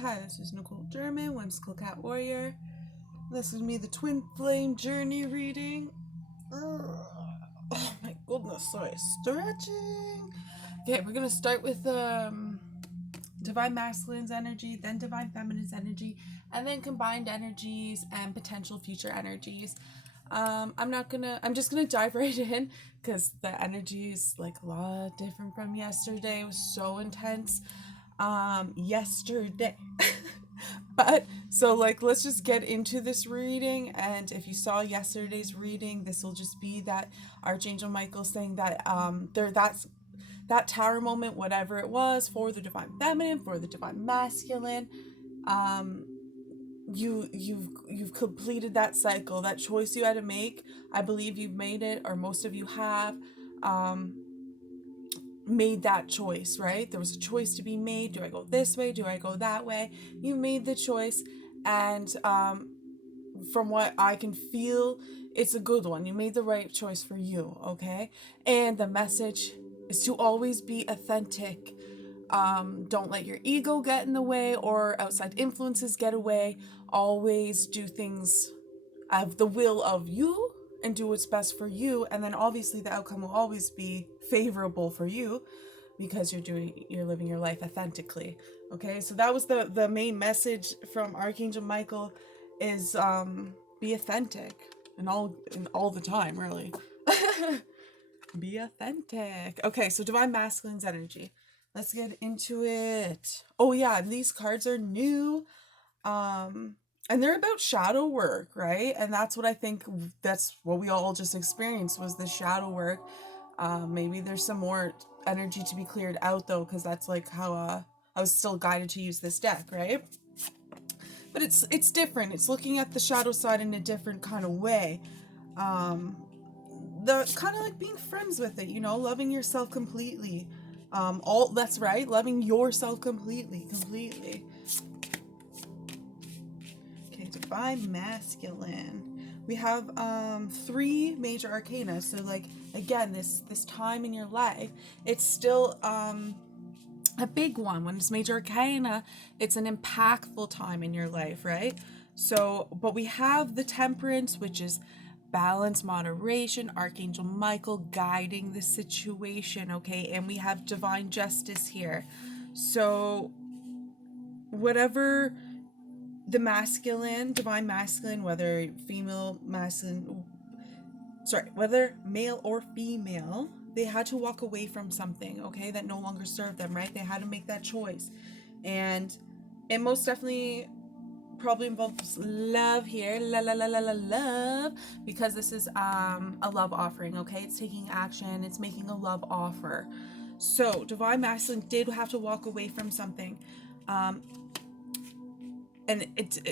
Hi, this is Nicole German, Whimsical Cat Warrior. This is me, the Twin Flame Journey reading. Oh my goodness, sorry, stretching. Okay, we're gonna start with Divine Masculine's energy, then Divine Feminine's energy, and then combined energies and potential future energies. I'm just gonna dive right in because the energy is like a lot different from yesterday. It was so intense yesterday. But so like let's just get into this reading, and if you saw yesterday's reading, this will just be that Archangel Michael saying that that's that tower moment, whatever it was, for the divine feminine, for the divine masculine, um you've completed that cycle, that choice you had to make. I believe you've made it, or most of you have made that choice, right? There was a choice to be made. Do I go this way? Do I go that way? You made the choice, and from what I can feel, it's a good one. You made the right choice for you, okay? And the message is to always be authentic. Don't let your ego get in the way or outside influences get away. Always do things of the will of you and do what's best for you, and then obviously the outcome will always be favorable for you because you're living your life authentically. Okay, so that was the main message from Archangel Michael, is be authentic and all the time, really. Be authentic. Okay, so Divine Masculine's energy, let's get into it. Oh yeah, and these cards are new. And they're about shadow work, right? And that's what I think, that's what we all just experienced, was the shadow work. Maybe there's some more energy to be cleared out though, because that's like how I was still guided to use this deck, right? But it's different. It's looking at the shadow side in a different kind of way. The kind of like being friends with it, loving yourself completely. All that's right, loving yourself completely. Okay, Divine Masculine. We have 3 major arcana. So like again, this time in your life, it's still a big one. When it's major arcana, it's an impactful time in your life, right? So, but we have the Temperance, which is balance, moderation, Archangel Michael guiding the situation, okay? And we have Divine Justice here. So whatever the masculine, divine masculine, whether whether male or female, they had to walk away from something, okay, that no longer served them, right? They had to make that choice. And it most definitely probably involves love here, love, because this is a love offering, okay? It's taking action, it's making a love offer. So divine masculine did have to walk away from something. And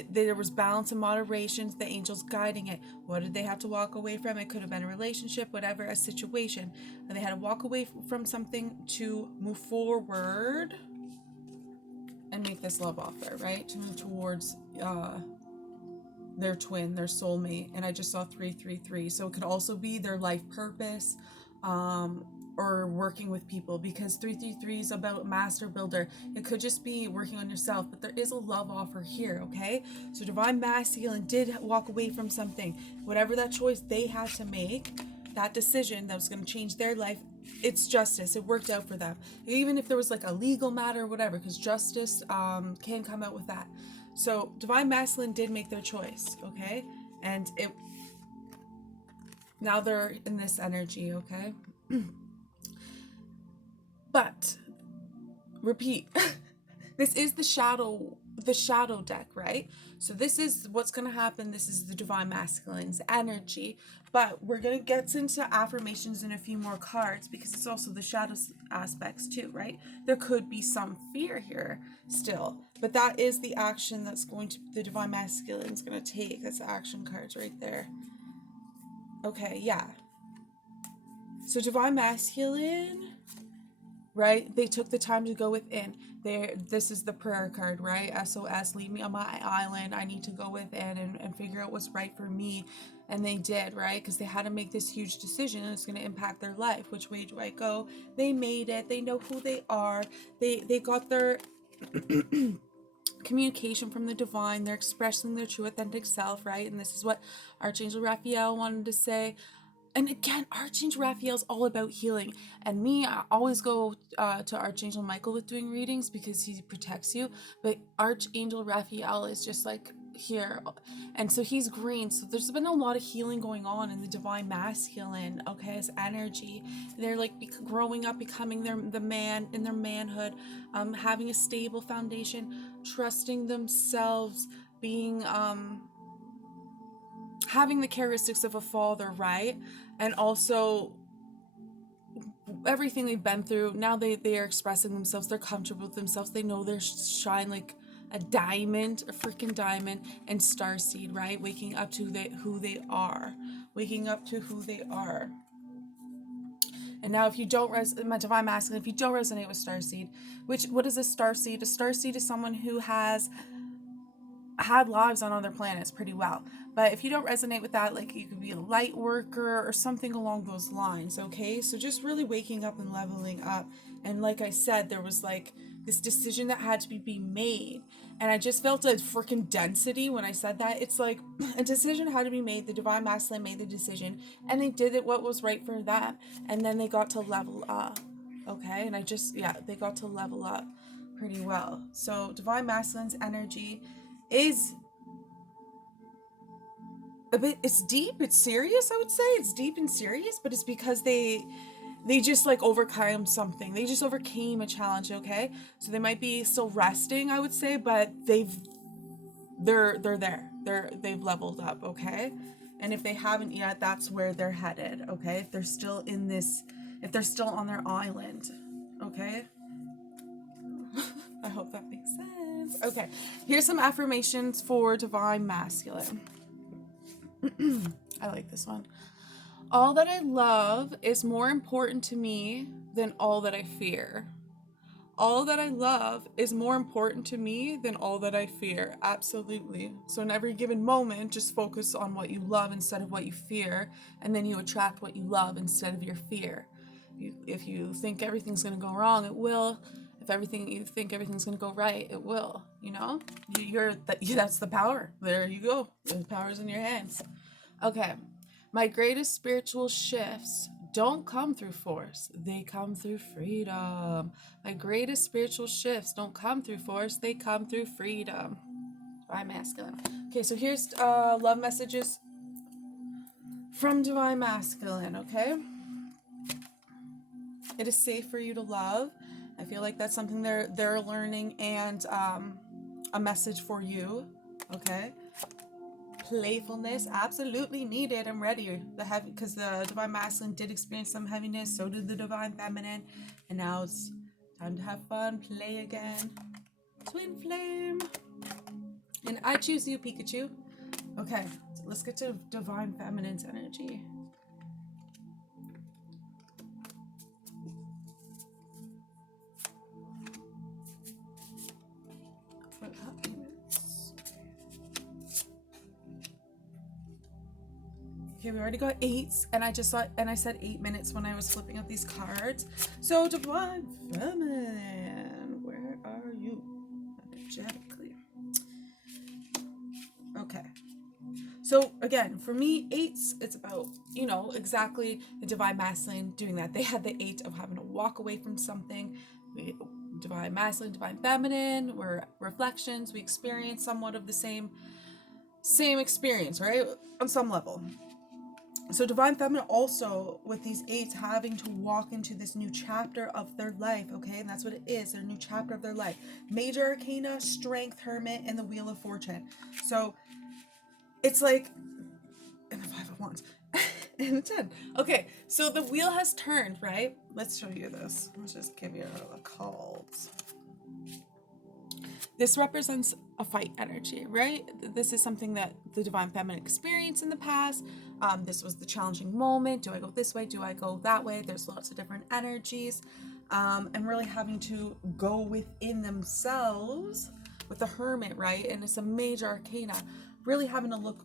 there was balance and moderation, the angels guiding it. What did they have to walk away from? It could have been a relationship, whatever, a situation. And they had to walk away from something to move forward and make this love offer, right? To move towards their twin, their soulmate. And I just saw 333. So it could also be their life purpose, or working with people, because 333 is about master builder. It could just be working on yourself, but there is a love offer here, okay? So divine masculine did walk away from something, whatever that choice they had to make, that decision that was going to change their life. It's justice. It worked out for them, even if there was like a legal matter or whatever, because justice can come out with that. So divine masculine did make their choice, okay? And now they're in this energy, okay? But repeat, this is the shadow deck, right? So this is what's going to happen. This is the divine masculine's energy, but we're going to get into affirmations in a few more cards, because it's also the shadow aspects too, right? There could be some fear here still, but that is the action that's the divine masculine's going to take. That's the action cards right there. Okay, yeah. So divine masculine, right? They took the time to go within. This is the prayer card, right? SOS, leave me on my island. I need to go within and figure out what's right for me. And they did, right? Because they had to make this huge decision, and it's going to impact their life. Which way do I go? They made it. They know who they are. They got their communication from the divine. They're expressing their true authentic self, right? And this is what Archangel Raphael wanted to say. And again, Archangel Raphael's all about healing. And me, I always go to Archangel Michael with doing readings because he protects you. But Archangel Raphael is just like here. And so he's green. So there's been a lot of healing going on in the divine masculine, okay, his energy. They're like growing up, becoming the man in their manhood, having a stable foundation, trusting themselves, being having the characteristics of a father, right? And also everything they've been through, now they are expressing themselves. They're comfortable with themselves. They know they're shine like a diamond, a freaking diamond, and starseed, right? Waking up to who they are. Waking up to who they are. And now if you don't my divine masculine, if you don't resonate with starseed, what is a starseed? A starseed is someone who has had lives on other planets pretty well. But if you don't resonate with that, like you could be a light worker or something along those lines, okay? So just really waking up and leveling up. And like I said, there was like this decision that had to be made. And I just felt a freaking density when I said that. It's like a decision had to be made. The divine masculine made the decision and they did it what was right for them. And then they got to level up, okay? And they got to level up pretty well. So divine masculine's energy is a bit, it's deep, it's serious. I would say it's deep and serious, but it's because they just like overcame something. They just overcame a challenge, okay? So they might be still resting, I would say, but they're there. They've leveled up, okay? And if they haven't yet, that's where they're headed, okay? If they're still on their island, okay? I hope that makes sense. Okay, here's some affirmations for divine masculine. I like this one. All that I love is more important to me than all that I fear. All that I love is more important to me than all that I fear. Absolutely. So in every given moment, just focus on what you love instead of what you fear, and then you attract what you love instead of your fear. If you think everything's going to go wrong, it will. If you think everything's going to go right, it will. You know, that's the power. There you go. The power's in your hands. Okay. My greatest spiritual shifts don't come through force. They come through freedom. My greatest spiritual shifts don't come through force. They come through freedom. Divine masculine. Okay, so here's love messages from divine masculine, okay? It is safe for you to love. I feel like that's something they're learning, and a message for you, okay? Playfulness, absolutely needed and ready. Because the divine masculine did experience some heaviness, so did the divine feminine, and now it's time to have fun, play again. Twin flame. And I choose you, Pikachu. Okay, so let's get to divine feminine's energy. Okay, we already got 8s, and I said 8 minutes when I was flipping up these cards. So divine feminine, where are you energetically? Okay. So again, for me, 8s, it's about, exactly the divine masculine doing that. They had the 8 of having to walk away from something. Divine masculine, divine feminine, we're reflections. We experience somewhat of the same experience, right? On some level. So divine feminine also, with these 8s, having to walk into this new chapter of their life, okay? And that's what it is, their new chapter of their life. Major arcana, strength, hermit, and the wheel of fortune. So it's like, and the 5 of wands, and the 10. Okay, so the wheel has turned, right? Let's show you this. Let's just give you the cards. This represents a fight energy, right? This is something that the divine feminine experienced in the past. This was the challenging moment. Do I go this way? Do I go that way? There's lots of different energies. And really having to go within themselves with the hermit, right? And it's a major arcana. Really having to look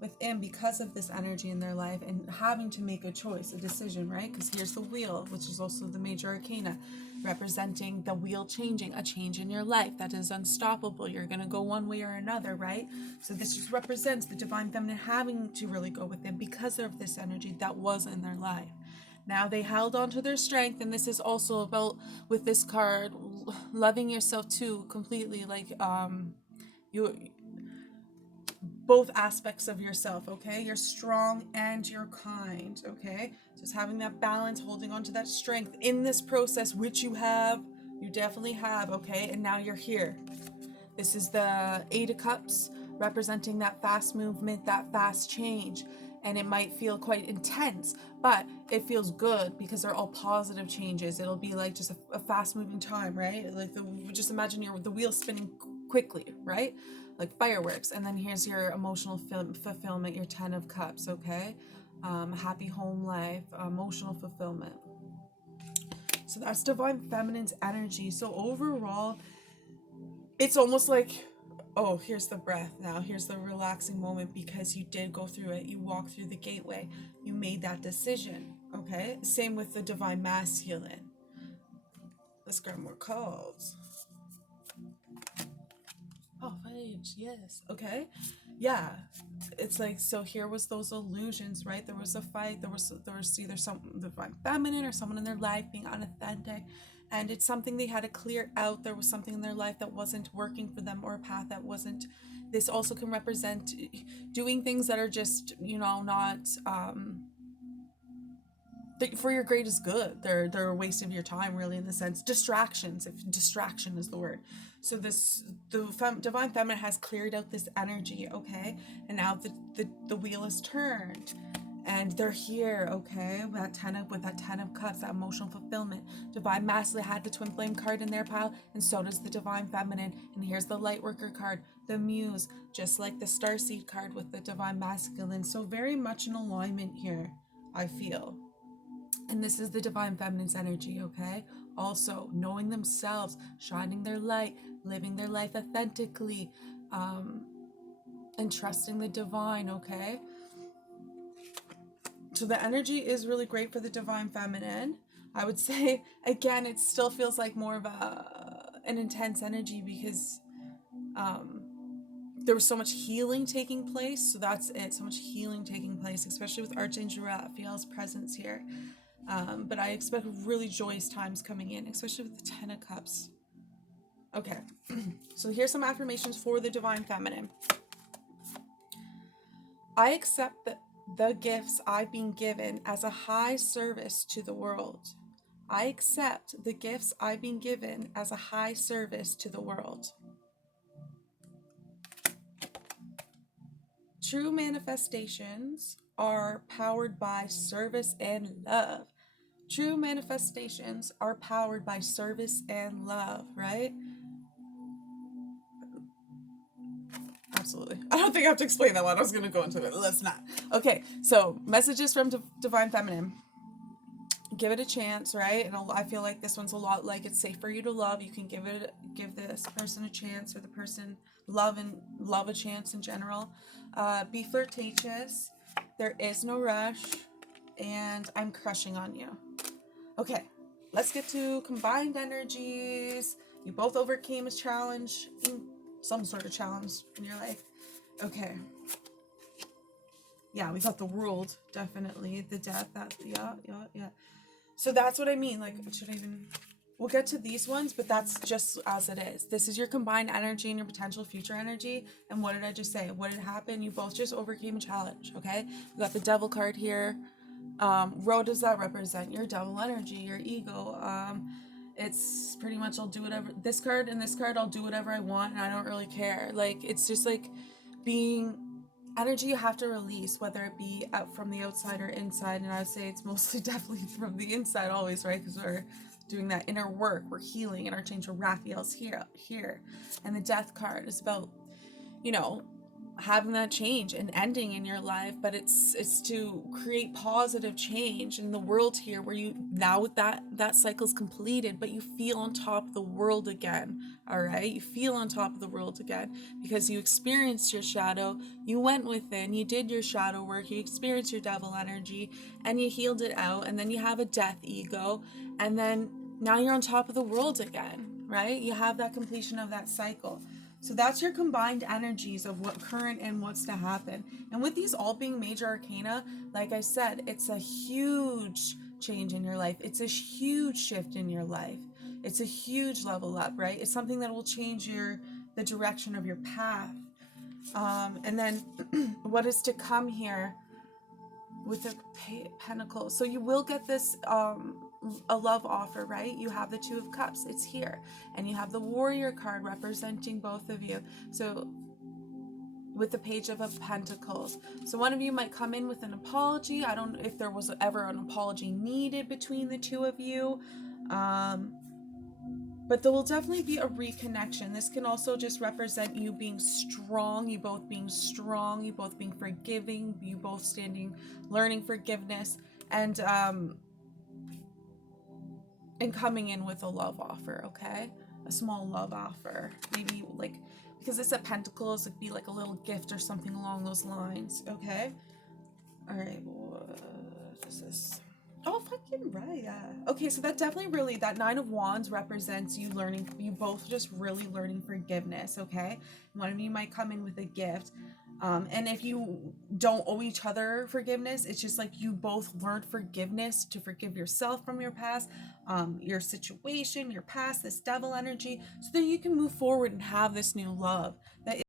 within because of this energy in their life and having to make a choice, a decision, right? Because here's the wheel, which is also the major arcana. representing the wheel changing, a change in your life that is unstoppable. You're going to go one way or another, right? So this just represents the divine feminine having to really go within because of this energy that was in their life. Now they held on to their strength, and this is also about, with this card, loving yourself too completely, like you, both aspects of yourself, okay? You're strong and you're kind, okay? Just having that balance, holding on to that strength in this process, which you definitely have, okay? And now you're here. This is the Eight of Cups, representing that fast movement, that fast change. And it might feel quite intense, but it feels good because they're all positive changes. It'll be like just a fast moving time, right? Like just imagine the wheel spinning quickly, right? Like fireworks. And then here's your emotional fulfillment, your 10 of Cups, okay? Happy home life, emotional fulfillment. So that's divine feminine's energy. So overall, it's almost like, oh, here's the breath now. Here's the relaxing moment because you did go through it. You walked through the gateway. You made that decision, okay? Same with the divine masculine. Let's grab more cards. Oh, page, yes. Okay. Yeah. It's like, so here was those illusions, right? There was a fight. There was either some divine feminine or someone in their life being unauthentic. And it's something they had to clear out. There was something in their life that wasn't working for them, or a path that wasn't. This also can represent doing things that are just, not for your greatest good. They're a waste of your time, really, in the sense. Distractions, if distraction is the word. So the divine feminine has cleared out this energy, okay? And now the wheel is turned. And they're here, okay? With that 10 of Cups, that emotional fulfillment. Divine masculine had the twin flame card in their pile, and so does the divine feminine. And here's the light worker card, the muse, just like the starseed card with the divine masculine. So very much in alignment here, I feel. And this is the divine feminine's energy, okay? Also, knowing themselves, shining their light, living their life authentically, and trusting the divine, okay? So the energy is really great for the divine feminine. I would say, again, it still feels like more of an intense energy because there was so much healing taking place. So that's it, so much healing taking place, especially with Archangel Raphael's presence here. But I expect really joyous times coming in, especially with the 10 of Cups. Okay, so here's some affirmations for the divine feminine. I accept the gifts I've been given as a high service to the world. I accept the gifts I've been given as a high service to the world. True manifestations are powered by service and love. True manifestations are powered by service and love, right? Absolutely. I don't think I have to explain that one. I was going to go into it. Let's not. Okay, so messages from Divine Feminine. Give it a chance, right? And I feel like this one's a lot like it's safe for you to love. You can give this person a chance, or the person love a chance in general. Be flirtatious. There is no rush. And I'm crushing on you. Okay, let's get to combined energies. You both overcame a challenge, some sort of challenge in your life. Okay. Yeah, we got the world, definitely. The death, yeah. So that's what I mean. Like, we'll get to these ones, but that's just as it is. This is your combined energy and your potential future energy. And what did I just say? What did happen? You both just overcame a challenge, okay? We got the devil card here. What does that represent? Your devil energy, your ego. It's pretty much, I'll do whatever. This card and this card, I'll do whatever I want, and I don't really care. Like, it's just like being energy you have to release, whether it be out from the outside or inside. And I would say it's mostly definitely from the inside always, right? Because we're doing that inner work, we're healing, and Archangel Raphael's here. And the death card is about, having that change and ending in your life, but it's to create positive change in the world here, where you now with that cycle's completed, but you feel on top of the world again. All right, you feel on top of the world again because you experienced your shadow, you went within, you did your shadow work, you experienced your devil energy, and you healed it out. And then you have a death ego, and then Now you're on top of the world again, right? You have that completion of that cycle. So that's your combined energies of what current and what's to happen. And with these all being major arcana, like I said, it's a huge change in your life. It's a huge shift in your life. It's a huge level up, right? It's something that will change the direction of your path. And then what is to come here with the pentacles? So you will get this a love offer, right? You have the Two of Cups, it's here, and you have the Warrior card representing both of you. So with the Page of Pentacles, so one of you might come in with an apology. I don't know if there was ever an apology needed between the two of you, but there will definitely be a reconnection. This can also just represent you being strong, you both being strong, you both being forgiving, you both learning forgiveness, and coming in with a love offer, okay? A small love offer. Maybe like, because it's a pentacles, it'd be like a little gift or something along those lines, okay? All right, what is this? Oh, fucking right, yeah. Okay, so that definitely really, that Nine of Wands represents you learning, you both just really learning forgiveness, okay? One of you might come in with a gift. And if you don't owe each other forgiveness, it's just like you both learned forgiveness to forgive yourself from your past, your situation, your past, this devil energy, so that you can move forward and have this new love that